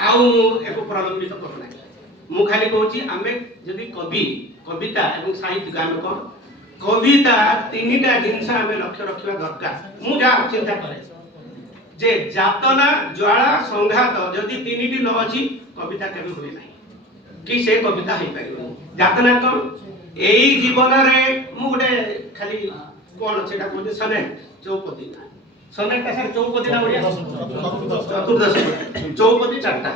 आउ एक प्रलंबित करूना मु खाली कहूँ आम जदि कवि कविता और साहित्य आम कौन कविता तीन टा जिनस आम लक्ष्य रखा दरकार मु जहाँ चिंता करे जे जातना ज्वाला संघात जदि तीन टी न अच्छी कविता केवे हुए ना कि से कविता हो पार जातना कौन यही जीवन में मुझे खाली कौन से कहते सनेट चौपदी ना सनेट सर चौपदी ना चतुर्दश चौपदी चार्टा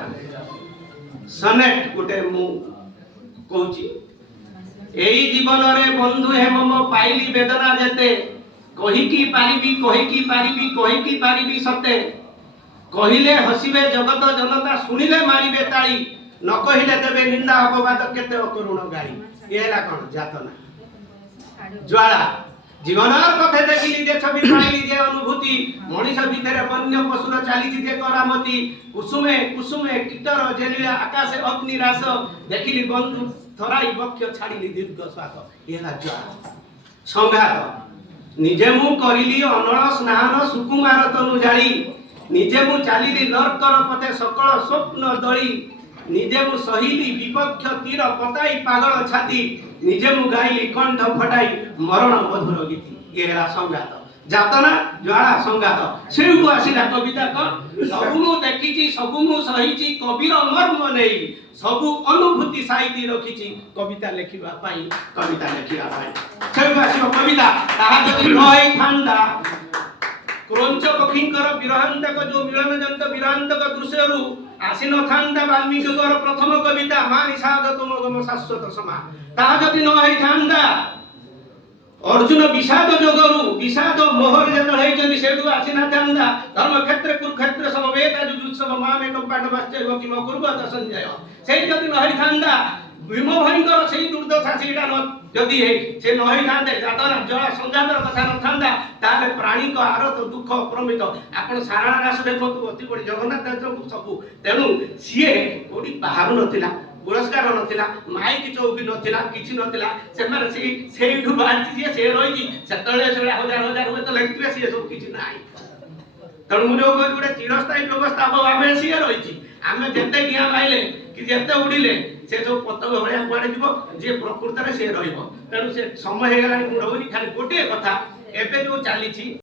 सनेट गोटे मु कहूँ यही जीवन में बंधु हे मम पाइली वेदना जेते कहीकि पारिबी सते कहिले हसिबे जगत जनता शुणिले मारिबे ताली न कहिले देबे निंदा अपवाद केते अकरुण गाई ये ला कोन जातना ज्वाला जीवनर पथे देखिली जे छवि पाइली जे अनुभूति मनीष भितर वन्य पशुर चालीछि जे करामती कुसुमे कुसुमे कीटर जेली आकाशे अग्नि रास देखिली बंधु थराई बक्ष छाड़िली दीर्घ श्वास ये ला ज्वाला संघात निजे मु करिली अनल स्नान सुकुमार तनु जाली निजे मु चालिली नर्कर पथे सकल स्वप्न दली निजे मु सहिली विपक्ष तीर पताई पागल छाती निजे मु गाइली कंठ फटाई मरण मधुर गीति एरा संगात जातना ज्वाला संगात सेउ आसीला कविता कौन सब मु देखिची सब मु सहिची कविर मर्म नहीं सब अनुभूति साहित्य रखिची कविता लेखिबा पाई कविता लेखिबा पाई सेउ आसीबो कविता ताहा जदि नय थांदा क्रोंच पक्षींकर विरहांतक जो मिलन जंत विरहांतक दृश्यरु आसी न थांदा वाल्मीकिकर प्रथम कविता मा निषाद तुम गम शाश्वत समा ताहा जदि नय थांदा अर्जुन विषाद जोगरु विषाद मोहर जत हेचंदी सेडु आसीना थांदा धर्म क्षेत्र कुरुक्षेत्र समवेत जुजुत्सव मामे कंपांडवाश्चैव किम कुर्वत संजय सेई जदि नय थांदा भीम भयंकर सेई दुर्दशा सेटा न जदि हे से नय थांदे जातना जला संजातर कथा न थांदा ताले प्राणी को आरत दुख प्रमित आपण साराणा दास देखतु अति बड़ी जगन्नाथ दास को सबु तेनु सिए कोडी बाहर नथिला पुरस्कार नथिला माइक चौकी नथिला किछि नथिला से माने सेठु बांची जे से रही सेतले से हजार हजार हुए तो लेखिबे से सब किछि नाही तण मु जो गोटे चिरस्थायी व्यवस्था अब आमे से रही आमे जते गिया माइले कि जते उडिले से जो पतंग भलिया कुआडे जीवो जे प्रकृति रे से रहिबो तेनु से समय हे गेलानी मु रहउनी खाली गोटे कथा एबे जो चालीछि।